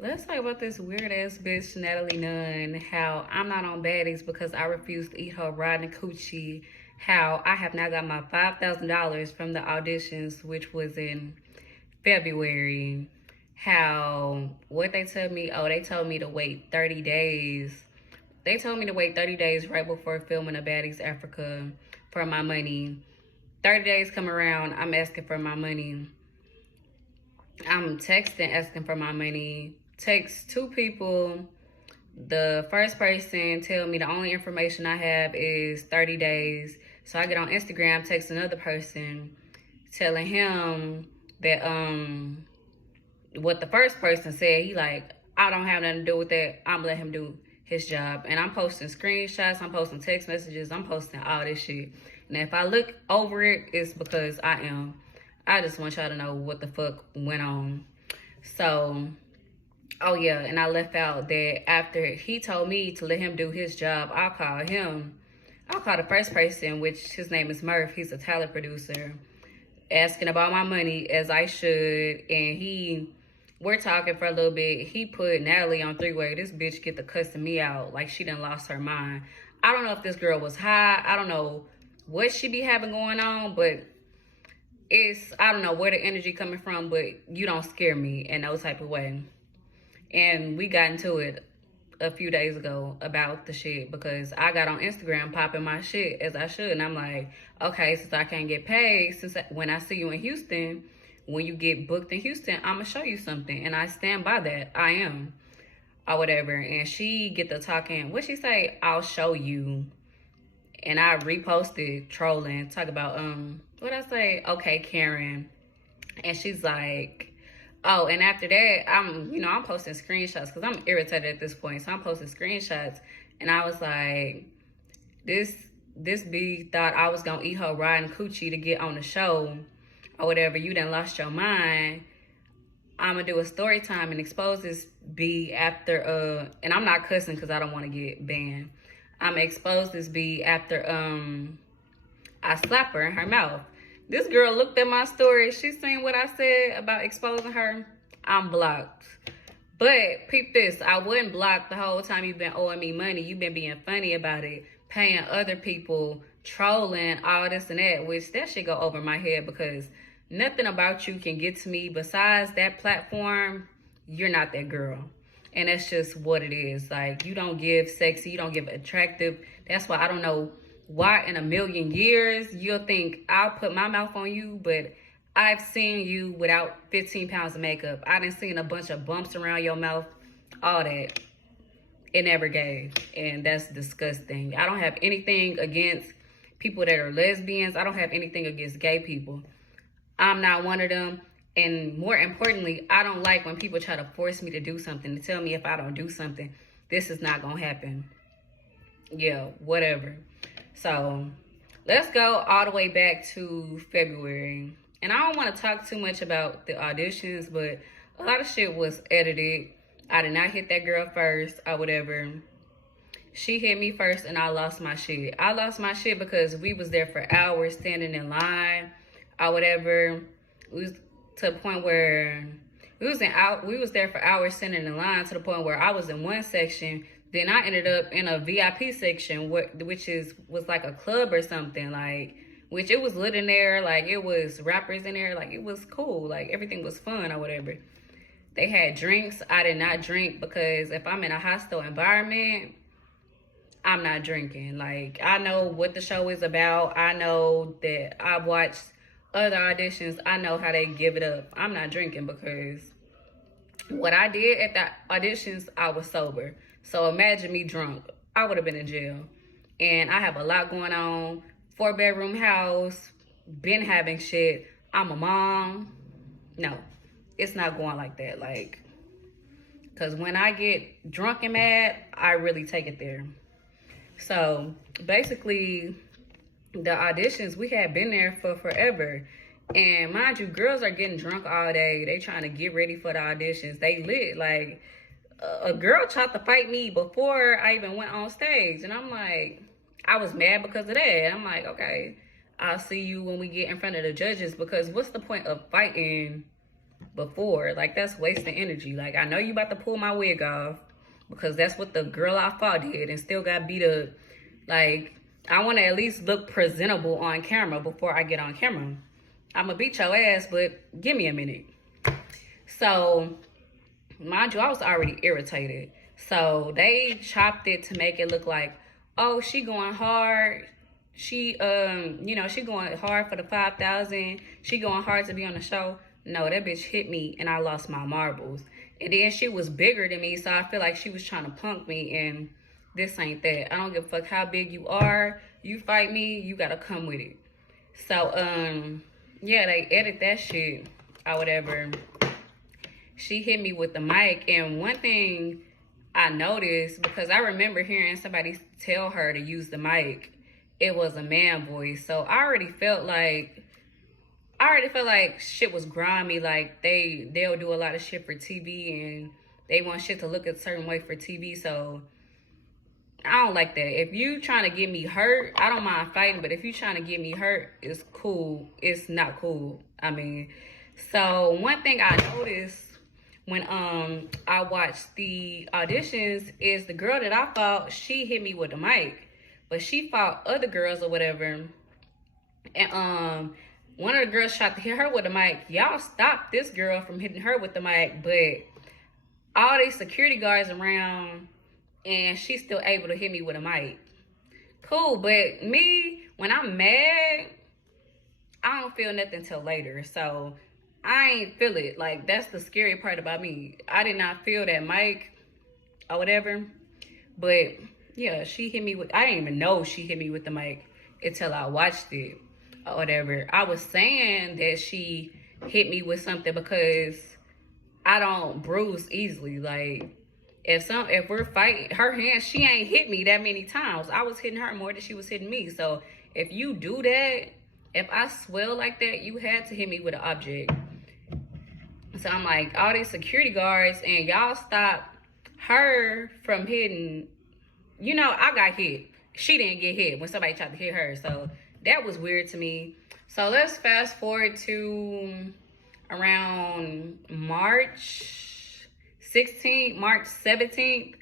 Let's talk about this weird ass bitch, Natalie Nunn. How I'm not on baddies because I refuse to eat her rotten coochie. How I have now got my $5,000 from the auditions, which was in February. How, what they told me? Oh, they told me to wait 30 days. They told me to wait 30 days right before filming a Baddies Africa for my money. 30 days come around, I'm asking for my money. I'm texting asking for my money. Text two people. The first person tell me the only information I have is 30 days. So I get on Instagram, text another person, telling him that what the first person said. He like, I don't have nothing to do with that. I'm gonna let him do his job. And I'm posting screenshots, I'm posting text messages, I'm posting all this shit. And if I look over it, it's because I am. I just want y'all to know what the fuck went on. So, oh yeah, and I left out that after he told me to let him do his job, I'll call him. I'll call the first person, which his name is Murph. He's a talent producer, asking about my money as I should. And we're talking for a little bit. He put Natalie on three-way. This bitch get to cussing me out like she done lost her mind. I don't know if this girl was high. I don't know what she be having going on, but I don't know where the energy coming from, but you don't scare me in no type of way. And we got into it a few days ago about the shit because I got on Instagram popping my shit as I should. And I'm like, okay, since I can't get paid, when I see you in Houston, when you get booked in Houston, I'm going to show you something. And I stand by that. I am. Or whatever. And she get to talking. What she say? I'll show you. And I reposted trolling. Talk about, what I say? Okay, Karen. And she's like, oh, and after that, I'm posting screenshots because I'm irritated at this point. So I'm posting screenshots. And I was like, this B thought I was going to eat her rotten coochie to get on the show or whatever. You done lost your mind. I'm going to do a story time and expose this B after, and I'm not cussing because I don't want to get banned. I'm going to expose this B after I slap her in her mouth. This girl looked at my story. She seen what I said about exposing her. I'm blocked. But peep this. I wasn't blocked the whole time you've been owing me money. You've been being funny about it. Paying other people. Trolling. All this and that. Which that shit go over my head because nothing about you can get to me. Besides that platform, you're not that girl. And that's just what it is. Like, you don't give sexy. You don't give attractive. That's why I don't know why in a million years you'll think I'll put my mouth on you, but I've seen you without 15 pounds of makeup. I done seen a bunch of bumps around your mouth, all that. It never gave, and that's disgusting. I don't have anything against people that are lesbians. I don't have anything against gay people. I'm not one of them, and more importantly, I don't like when people try to force me to do something, to tell me if I don't do something, this is not gonna happen. Yeah, whatever. So let's go all the way back to February. And I don't want to talk too much about the auditions, but a lot of shit was edited. I did not hit that girl first or whatever. She hit me first and I lost my shit. I lost my shit because we was there for hours standing in line or whatever. We was to the point where we was there for hours standing in line to the point where I was in one section. Then I ended up in a VIP section, which was like a club or something, like, which it was lit in there, like, it was rappers in there, like, it was cool, like, everything was fun or whatever. They had drinks. I did not drink because if I'm in a hostile environment, I'm not drinking. Like, I know what the show is about. I know that I've watched other auditions. I know how they give it up. I'm not drinking because what I did at the auditions, I was sober. So imagine me drunk. I would have been in jail. And I have a lot going on. 4-bedroom house. Been having shit. I'm a mom. No, it's not going like that. Like, because when I get drunk and mad, I really take it there. So basically, the auditions, we had been there for forever. And mind you, girls are getting drunk all day. They trying to get ready for the auditions. They lit. Like, a girl tried to fight me before I even went on stage. And I'm like, I was mad because of that. I'm like, okay, I'll see you when we get in front of the judges, because what's the point of fighting before. Like, that's wasting energy. Like, I know you about to pull my wig off because that's what the girl I fought did and still got beat up. Like, I want to at least look presentable on camera before I get on camera. I'm going to beat your ass, but give me a minute. So, mind you, I was already irritated. So, they chopped it to make it look like, oh, she going hard. She, she going hard for the 5,000. She going hard to be on the show. No, that bitch hit me and I lost my marbles. And then she was bigger than me, so I feel like she was trying to punk me, and this ain't that. I don't give a fuck how big you are. You fight me, you gotta come with it. So, yeah, they edit that shit or whatever. She hit me with the mic, and one thing I noticed, because I remember hearing somebody tell her to use the mic, it was a man voice. So I already felt like shit was grimy. Like they'll do a lot of shit for TV and they want shit to look a certain way for TV. So I don't like that. If you trying to get me hurt, I don't mind fighting. But if you trying to get me hurt, it's cool. It's not cool. I mean, so one thing I noticed when I watched the auditions is the girl that I fought, she hit me with the mic. But she fought other girls or whatever. And one of the girls tried to hit her with the mic. Y'all stopped this girl from hitting her with the mic. But all these security guards around, and she's still able to hit me with a mic. Cool, but me, when I'm mad, I don't feel nothing till later. So I ain't feel it. Like, that's the scary part about me. I did not feel that mic or whatever. But yeah, she hit me with, I didn't even know she hit me with the mic until I watched it or whatever. I was saying that she hit me with something because I don't bruise easily. Like, if we're fighting, her hands, she ain't hit me that many times. I was hitting her more than she was hitting me. So if you do that, if I swell like that, you had to hit me with an object. So I'm like, all these security guards, and y'all stop her from hitting. You know, I got hit. She didn't get hit when somebody tried to hit her. So that was weird to me. So let's fast forward to around March 16th, March 17th.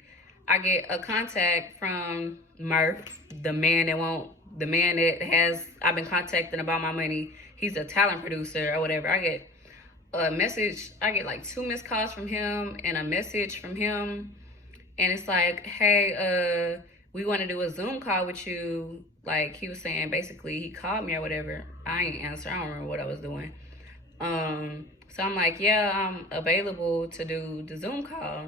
I get a contact from Murph, the man that I've been contacting about my money. He's a talent producer or whatever. I get a message. I get like 2 missed calls from him and a message from him. And it's like, hey, we want to do a Zoom call with you. Like, he was saying, basically, he called me or whatever. I ain't answer. I don't remember what I was doing. So I'm like, yeah, I'm available to do the Zoom call.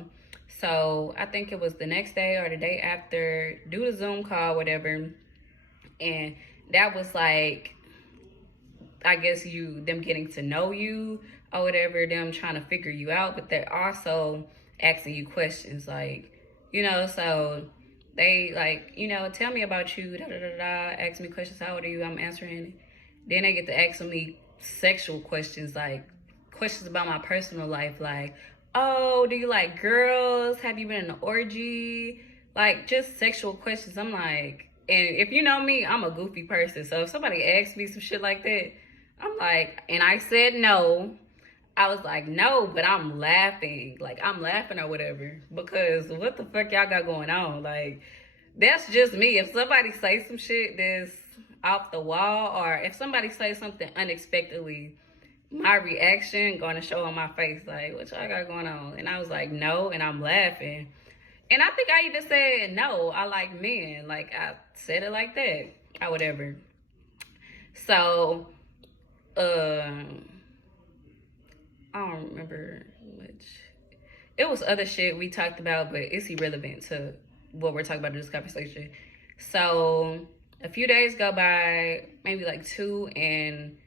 So I think it was the next day or the day after, do the Zoom call, whatever. And that was like, I guess them getting to know you or whatever, them trying to figure you out. But they're also asking you questions, like, so they like, tell me about you, ask me questions, how old are you, I'm answering. Then they get to ask me sexual questions, like questions about my personal life, like, oh, do you like girls, have you been in an orgy, like just sexual questions. I'm like, and if you know me, I'm a goofy person, so if somebody asks me some shit like that, I'm like, and I said no, I was like, no, but I'm laughing. Like, I'm laughing or whatever. Because what the fuck y'all got going on? Like, that's just me. If somebody say some shit that's off the wall, or if somebody say something unexpectedly, my reaction gonna show on my face. Like, what y'all got going on? And I was like, no, and I'm laughing. And I think I even said, no, I like men. Like, I said it like that or whatever. So, I don't remember much. It was other shit we talked about, but it's irrelevant to what we're talking about in this conversation. So a few days go by, maybe like 2, and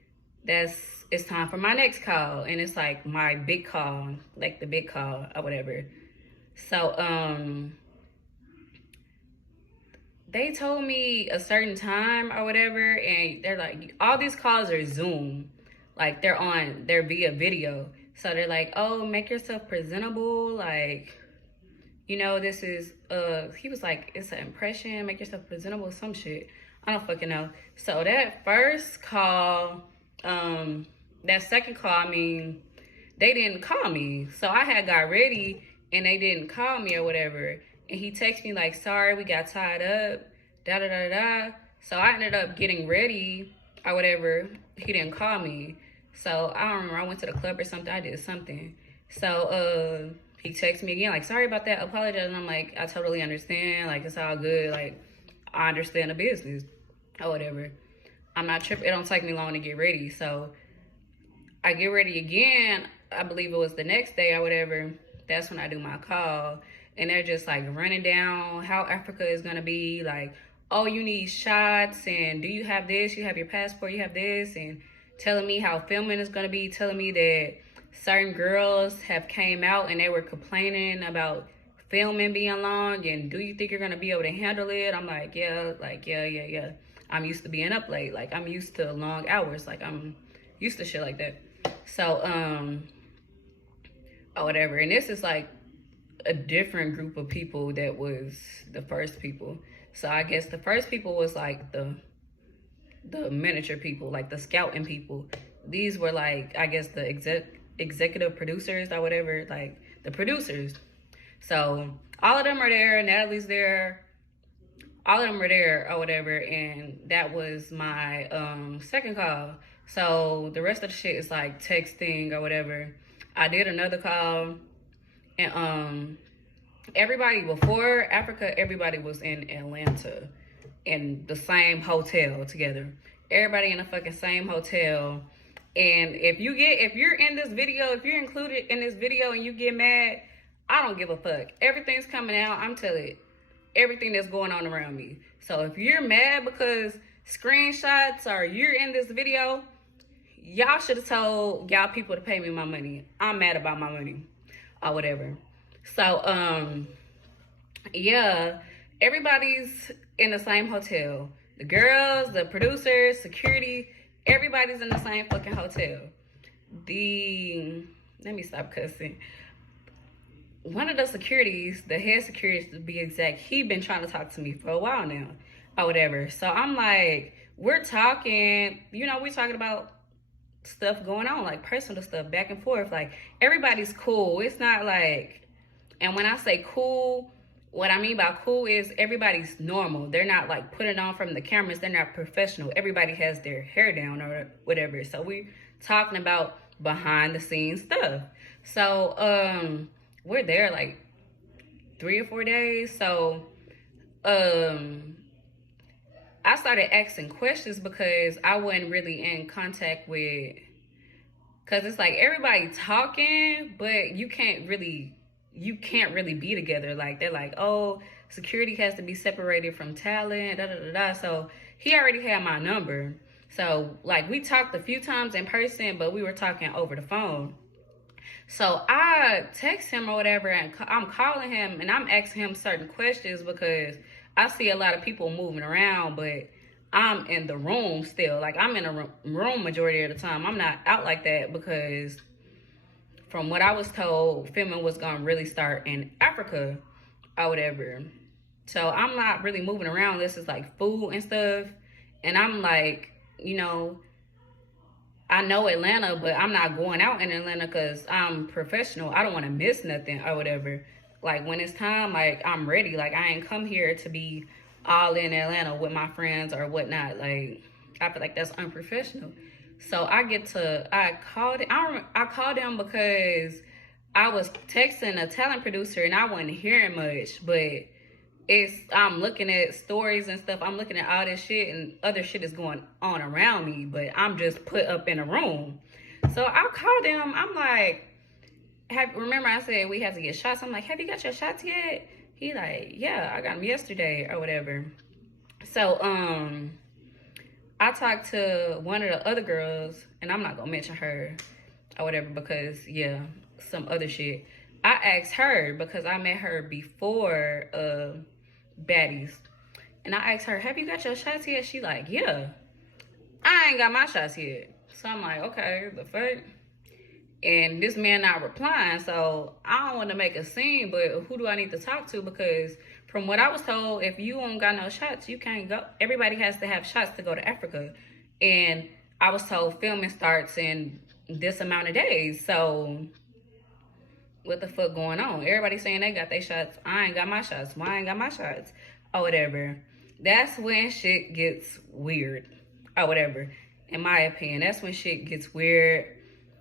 it's time for my next call. And it's like my big call, like the big call or whatever. So they told me a certain time or whatever, and they're like, all these calls are Zoom. Like, they're via video. So they're like, oh, make yourself presentable. Like, this is, he was like, it's an impression, make yourself presentable, some shit. I don't fucking know. So that first call, that second call, they didn't call me. So I had got ready and they didn't call me or whatever. And he texted me like, sorry, we got tied up, da da da da. So I ended up getting ready or whatever. He didn't call me. So I don't remember, I went to the club or something, I did something. So he texted me again, like, sorry about that, apologize. And I'm like, I totally understand, like, it's all good, like, I understand the business or whatever. I'm not tripping, it don't take me long to get ready. So I get ready again, I believe it was the next day or whatever. That's when I do my call. And they're just like running down how Africa is gonna be, like, oh, you need shots, and do you have this, you have your passport, you have this, and telling me how filming is gonna be, telling me that certain girls have came out and they were complaining about filming being long, and do you think you're gonna be able to handle it? I'm like, yeah, yeah. I'm used to being up late, like, I'm used to long hours, like, I'm used to shit like that. So, or whatever, and this is like a different group of people that was the first people. So I guess the first people was like the miniature people, like the scouting people. These were like, I guess the executive producers or whatever, like the producers. So all of them are there, Natalie's there, all of them were there or whatever, and that was my second call. So the rest of the shit is like texting or whatever. I did another call, and everybody before Africa, everybody was in Atlanta in the same hotel together. Everybody in the fucking same hotel. And if you're in this video, if you're included in this video and you get mad, I don't give a fuck. Everything's coming out. I'm telling you, everything that's going on around me. So if you're mad because screenshots or you're in this video, y'all should have told y'all people to pay me my money. I'm mad about my money or whatever. So, yeah, everybody's in the same hotel. The girls, the producers, security, everybody's in the same fucking hotel. Let me stop cussing. One of the securities, the head security to be exact, he been trying to talk to me for a while now or whatever. So I'm like, we're talking, you know, we're talking about stuff going on, like personal stuff, back and forth. Like, everybody's cool. It's not like, and when I say cool, what I mean by cool is everybody's normal. They're not like putting on from the cameras. They're not professional. Everybody has their hair down or whatever. So we talking about behind the scenes stuff. So we're there like 3 or 4 days. So I started asking questions because I wasn't really in contact with, because it's like everybody talking, but you can't really be together. Like, they're like, oh, security has to be separated from talent, da da da da. So he already had my number. So like, we talked a few times in person, but we were talking over the phone. So I text him or whatever, and I'm calling him and I'm asking him certain questions because I see a lot of people moving around, but I'm in the room still. Like, I'm in a room majority of the time. I'm not out like that because from what I was told, filming was going to really start in Africa or whatever. So I'm not really moving around. This is like food and stuff. And I'm like, you know, I know Atlanta, but I'm not going out in Atlanta because I'm professional. I don't want to miss nothing or whatever. Like, when it's time, like, I'm ready. Like, I ain't come here to be all in Atlanta with my friends or whatnot. Like, I feel like that's unprofessional. So I called him because I was texting a talent producer and I wasn't hearing much, but I'm looking at stories and stuff. I'm looking at all this shit and other shit is going on around me, but I'm just put up in a room. So I called him. I'm like, remember I said we had to get shots? I'm like, have you got your shots yet? He like, yeah, I got them yesterday or whatever. So, I talked to one of the other girls, and I'm not gonna mention her or whatever because, yeah, some other shit. I asked her because I met her before Baddies. And I asked her, have you got your shots yet? She like, yeah. I ain't got my shots yet. So I'm like, okay, the fuck? And this man not replying, so I don't want to make a scene, but who do I need to talk to? Because from what I was told, if you don't got no shots, you can't go. Everybody has to have shots to go to Africa. And I was told filming starts in this amount of days. So what the fuck going on? Everybody saying they got their shots. I ain't got my shots. Why I ain't got my shots? Or whatever. That's when shit gets weird. Or whatever. In my opinion, that's when shit gets weird.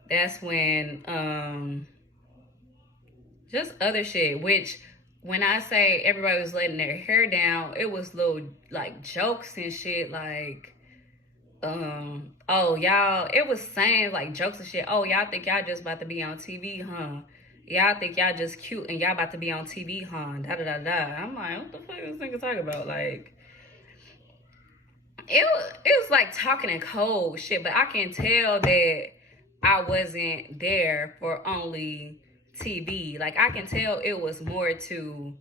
That's when just other shit. Which when I say everybody was letting their hair down, it was little like jokes and shit, like oh y'all, it was saying like jokes and shit. Oh, y'all think y'all just about to be on TV, huh? Y'all think y'all just cute and y'all about to be on TV, huh? Da da da da. I'm like, what the fuck is this nigga talking about? Like, it was like talking in code shit, but I can tell that I wasn't there for only TV. Like, I can tell it was more to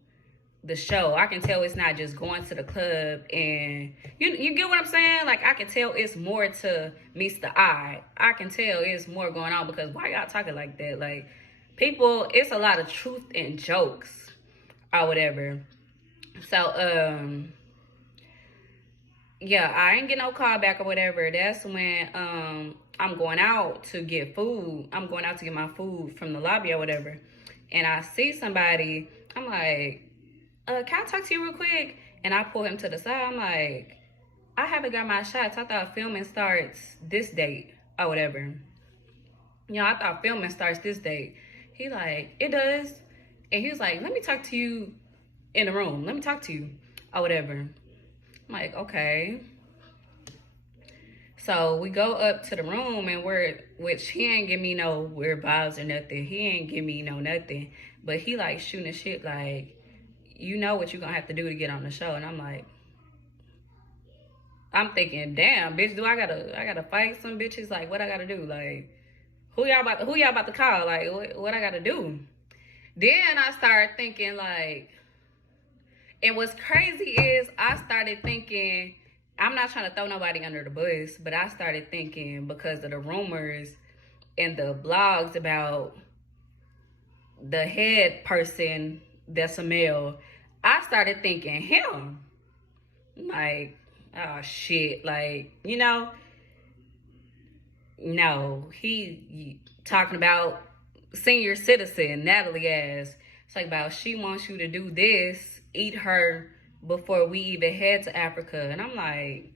the show. I can tell it's not just going to the club and you get what I'm saying? Like, I can tell it's more to meets the eye. I can tell it's more going on, because why y'all talking like that? Like, people, it's a lot of truth and jokes or whatever. So yeah, I ain't get no call back or whatever. That's when I'm going out to get food. I'm going out to get my food from the lobby or whatever. And I see somebody. I'm like, can I talk to you real quick? And I pull him to the side. I'm like, I haven't got my shots. I thought filming starts this date or whatever. You know, I thought filming starts this date. He like, it does. And he was like, let me talk to you in the room. Let me talk to you or whatever. I'm like, okay. So we go up to the room, and which he ain't give me no weird vibes or nothing. He ain't give me no nothing. But he like shooting shit like, you know what you gonna have to do to get on the show. And I'm like, I'm thinking, damn, bitch, I gotta fight some bitches? Like, what I gotta do? Like, who y'all about to call? Like, what I gotta do? Then I started thinking, like, and what's crazy is I started thinking, I'm not trying to throw nobody under the bus, but I started thinking, because of the rumors and the blogs about the head person that's a male, I started thinking him. Like, oh shit, like, you know, no, he talking about senior citizen, Natalie ass. It's like about, she wants you to do this, eat her before we even head to Africa. And I'm like,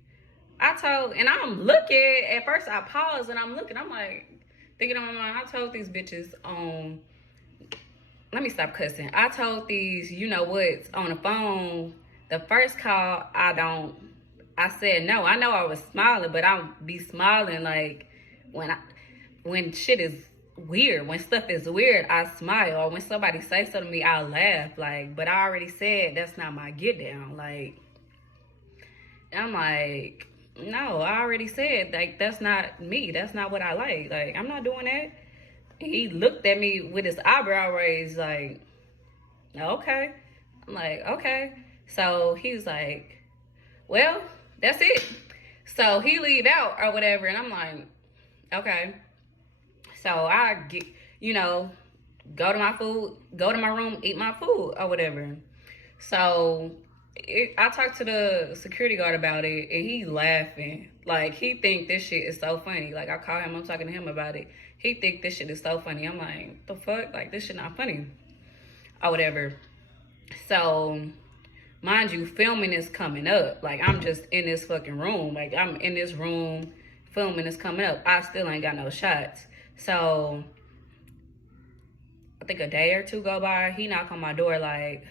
and I'm looking, at first I paused and I'm looking, I'm like, thinking on my mind, I told these bitches let me stop cussing. I told these, you know what's on the phone, the first call, I said no. I know I was smiling, but I'll be smiling like when shit is weird, when stuff is weird, I smile. Or when somebody says something to me, I'll laugh. Like, but I already said that's not my get down. Like, I'm like, no, I already said, like, that's not me. That's not what I like. Like, I'm not doing that. And he looked at me with his eyebrow raised, like, okay. I'm like, okay. So he was like, well, that's it. So he leave out or whatever. And I'm like, okay. So I get, you know, go to my room, eat my food or whatever. So I talked to the security guard about it, and he laughing. Like, he think this shit is so funny. Like, I call him, I'm talking to him about it. He think this shit is so funny. I'm like, the fuck? Like, this shit not funny or whatever. So, mind you, filming is coming up. Like, I'm just in this fucking room. Like, I'm in this room, filming is coming up. I still ain't got no shots. So, I think a day or two go by. He knock on my door like,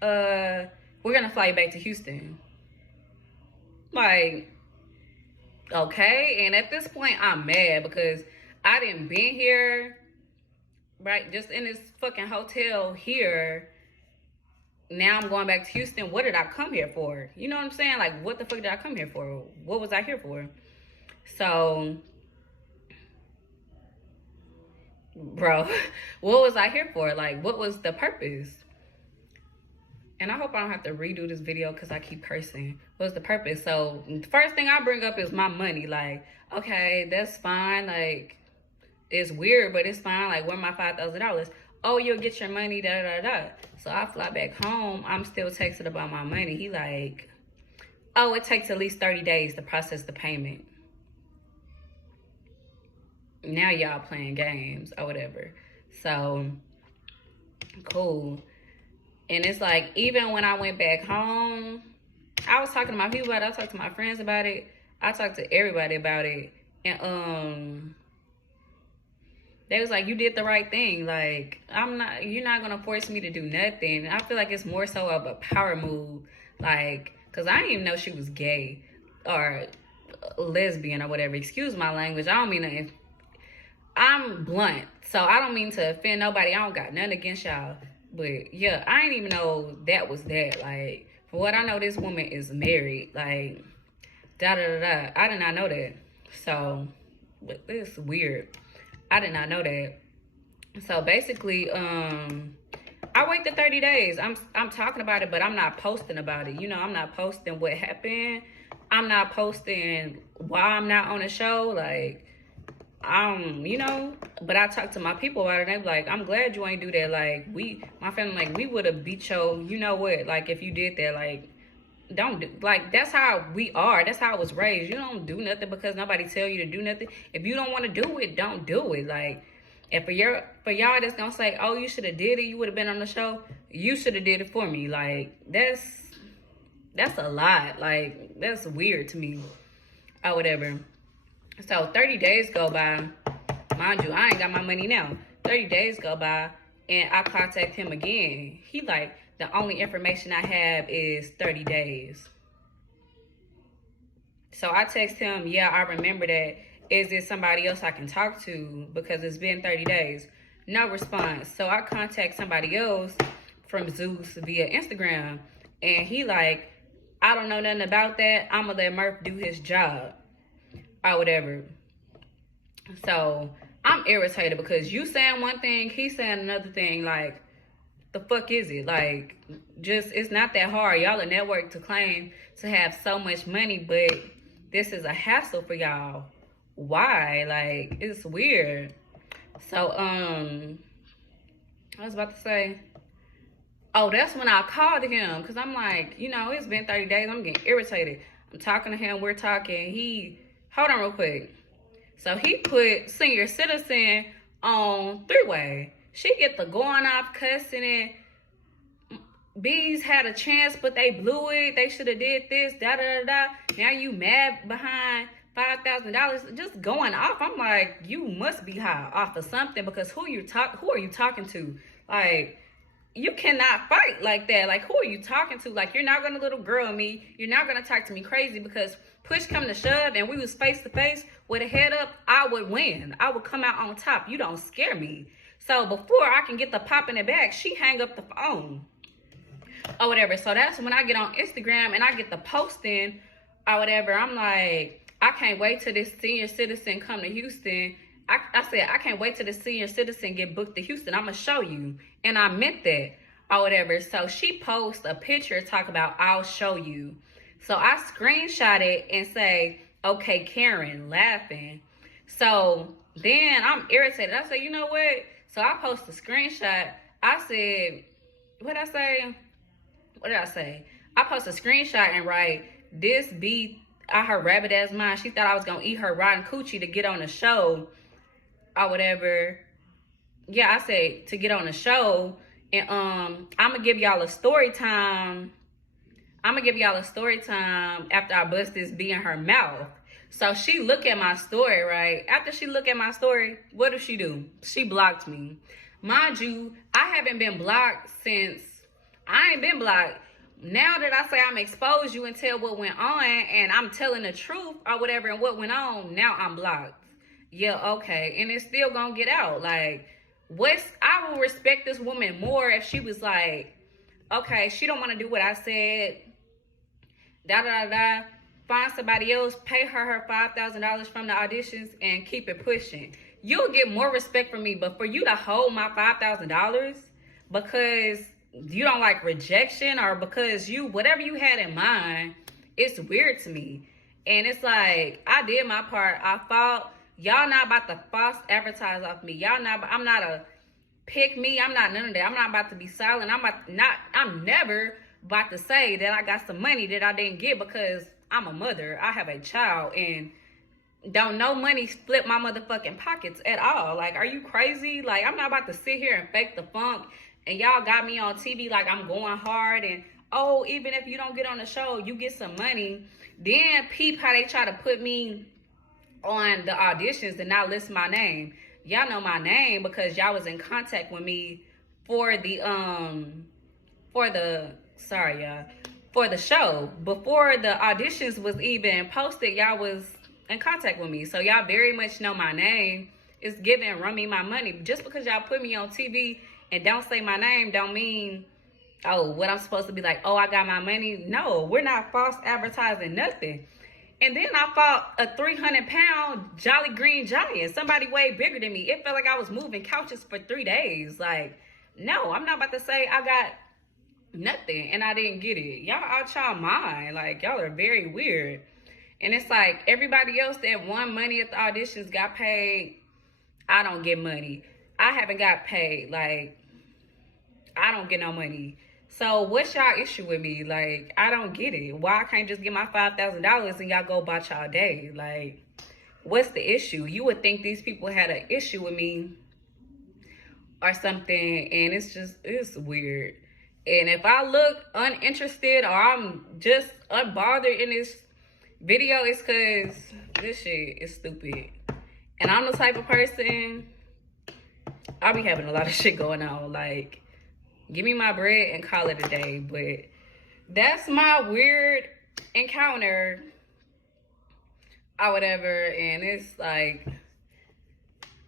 we're gonna fly you back to Houston. Like, okay. And at this point, I'm mad because I didn't been here, right? Just in this fucking hotel here. Now I'm going back to Houston. What did I come here for? You know what I'm saying? Like, what the fuck did I come here for? What was I here for? So, bro, what was I here for? Like, what was the purpose? And I hope I don't have to redo this video because I keep cursing. What's the purpose? So, the first thing I bring up is my money. Like, okay, that's fine. Like, it's weird, but it's fine. Like, where my $5,000? Oh, you'll get your money, da da da. So I fly back home. I'm still texting about my money. He like, oh, it takes at least 30 days to process the payment. now y'all playing games or whatever. So, cool. And it's like, even when I went back home, I was talking to my people about it. I talked to my friends about it. I talked to everybody about it. And they was like, you did the right thing. Like, you're not gonna force me to do nothing. I feel like it's more so of a power move. Like, cause I didn't even know she was gay or lesbian or whatever. Excuse my language. I don't mean to, I'm blunt. So I don't mean to offend nobody. I don't got nothing against y'all. But yeah, I didn't even know that was that. Like, for what I know, this woman is married. Like, da da da da. I did not know that. So, but it's weird. I did not know that. So basically, I wait the 30 days. I'm talking about it, but I'm not posting about it. You know, I'm not posting what happened. I'm not posting why I'm not on the show. Like, you know, but I talked to my people about it, and they be like, I'm glad you ain't do that. Like, my family, like, we would have beat your, you know what, like, if you did that. Like, don't do, like, that's how we are. That's how I was raised. You don't do nothing because nobody tell you to do nothing. If you don't want to do it, don't do it. Like, and for y'all that's gonna say, oh, you should have did it, you would have been on the show, you should have did it for me. Like, that's a lot. Like, that's weird to me or whatever. So 30 days go by. Mind you, I ain't got my money now. 30 days go by, and I contact him again. He like, the only information I have is 30 days. So I text him, yeah, I remember that. Is there somebody else I can talk to? Because it's been 30 days. No response. So I contact somebody else from Zeus via Instagram. And he like, I don't know nothing about that. I'm going to let Murph do his job. Or whatever. So I'm irritated because you saying one thing, he saying another thing. Like, the fuck is it? Like, just, it's not that hard. Y'all a network to claim to have so much money, but this is a hassle for y'all. Why? Like, it's weird. So I was about to say, oh, that's when I called him, because I'm like, you know, it's been 30 days. I'm getting irritated. I'm talking to him. We're talking. Hold on real quick. So he put senior citizen on three-way. She get the going off, cussing, and B's had a chance, but they blew it. They should have did this, da da da da. Now you mad behind $5,000, just going off. I'm like, you must be high off of something, because who are you talking to? Like, you cannot fight like that. Like, who are you talking to? Like, you're not gonna little girl me. You're not gonna talk to me crazy, because push come to shove and we was face to face with a head up, I would win. I would come out on top. You don't scare me. So before I can get the pop in the back, she hang up the phone or whatever. So that's when I get on Instagram and I get the posting or whatever. I'm like, I can't wait till this senior citizen come to Houston. I said, I can't wait till the senior citizen get booked to Houston. I'm going to show you. And I meant that or whatever. So she posts a picture talk about, I'll show you. So I screenshot it and say, okay, Karen, laughing. So then I'm irritated. I said, you know what? So I post a screenshot. I said, what did I say? I post a screenshot and write, this be out her rabbit ass mind. She thought I was going to eat her rotten coochie to get on the show or whatever. Yeah, I said to get on the show. And I'm going to give y'all a story time. I'm going to give y'all a story time after I bust this bee in her mouth. So she look at my story, right? After she look at my story, what does she do? She blocked me. Mind you, I haven't been blocked since, I ain't been blocked. Now that I say I'm expose you and tell what went on and I'm telling the truth or whatever and what went on, now I'm blocked. Yeah, okay. And it's still gonna get out. Like, I will respect this woman more if she was like, okay, she don't want to do what I said, da da da da. Find somebody else, pay her $5,000 from the auditions and keep it pushing. You'll get more respect from me, but for you to hold my $5,000 because you don't like rejection or because whatever you had in mind, it's weird to me. And it's like, I did my part. I fought. Y'all not about to false advertise off me. I'm not a pick me. I'm not none of that. I'm not about to be silent. I'm never about to say that I got some money that I didn't get because I'm a mother. I have a child, and don't no money split my motherfucking pockets at all. Like, are you crazy? Like, I'm not about to sit here and fake the funk, and y'all got me on TV like I'm going hard, and oh, even if you don't get on the show, you get some money. Then peep how they try to put me on the auditions and not list my name. Y'all know my name because y'all was in contact with me for the sorry y'all, for the show. Before the auditions was even posted, y'all was in contact with me. So y'all very much know my name. It's giving run me my money. Just because y'all put me on TV and don't say my name don't mean, oh, what I'm supposed to be like, oh, I got my money. No, we're not false advertising nothing. And then I fought a 300-pound Jolly Green Giant, somebody way bigger than me. It felt like I was moving couches for 3 days. Like, no, I'm not about to say I got nothing and I didn't get it. Y'all out y'all mind. Like, y'all are very weird. And it's like everybody else that won money at the auditions got paid. I don't get money. I haven't got paid. Like, I don't get no money. So what's y'all issue with me? Like, I don't get it. Why I can't just get my $5,000 and y'all go about y'all day? Like, what's the issue? You would think these people had an issue with me or something, and it's weird. And if I look uninterested or I'm just unbothered in this video, it's because this shit is stupid. And I'm the type of person, I'll be having a lot of shit going on. Like, give me my bread and call it a day. But that's my weird encounter or whatever. And it's like,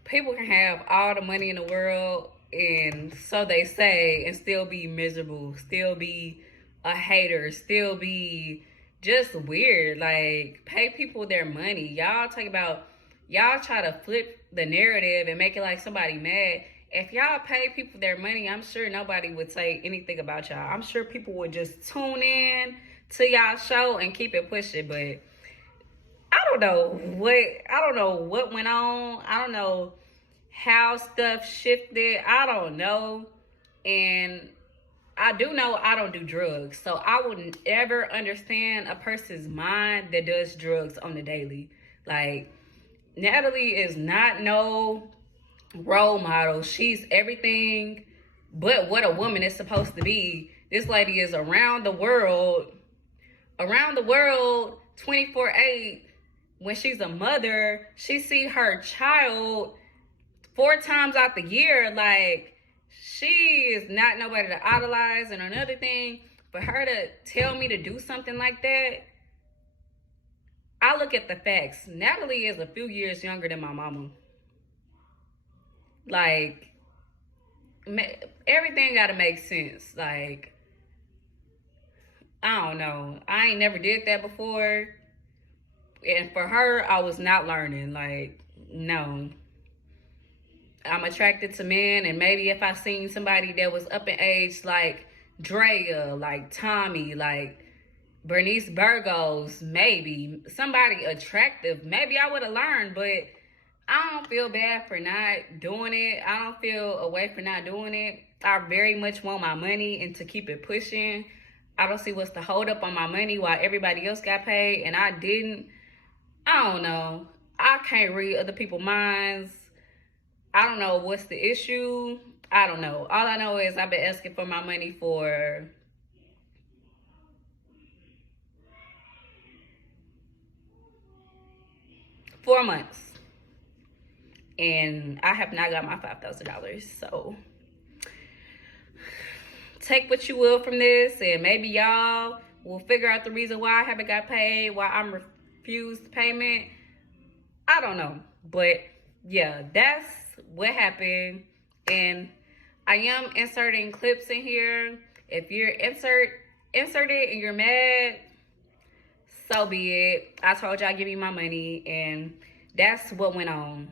people can have all the money in the world, and so they say, and still be miserable, still be a hater, still be just weird. Like, pay people their money. Y'all talk about, y'all try to flip the narrative and make it like somebody mad. If y'all pay people their money, I'm sure nobody would say anything about y'all. I'm sure people would just tune in to y'all show and keep it pushing. But I don't know what went on. I don't know how stuff shifted. I don't know. And I do know I don't do drugs. So I wouldn't ever understand a person's mind that does drugs on the daily. Like, Natalie is not no role model. She's everything but what a woman is supposed to be. This lady is around the world 24/8. When she's a mother, she see her child 4 times out the year. Like, she is not nobody to idolize. And another thing, for her to tell me to do something like that, I look at the facts. Natalie is a few years younger than my mama. Like, everything gotta make sense. Like, I don't know. I ain't never did that before. And for her, I was not learning. Like, no. I'm attracted to men, and maybe if I seen somebody that was up in age like Drea, like Tommy, like Bernice Burgos, maybe somebody attractive, maybe I would have learned. But I don't feel bad for not doing it. I don't feel away for not doing it. I very much want my money and to keep it pushing. I don't see what's the hold up on my money while everybody else got paid and I didn't. I don't know. I can't read other people's minds. I don't know what's the issue. I don't know. All I know is I've been asking for my money for months. And I have not got my $5,000. So take what you will from this, and maybe y'all will figure out the reason why I haven't got paid, why I'm refused payment. I don't know. But yeah, that's what happened. And I am inserting clips in here. If you're inserted and you're mad, so be it. I told y'all give me my money, and that's what went on.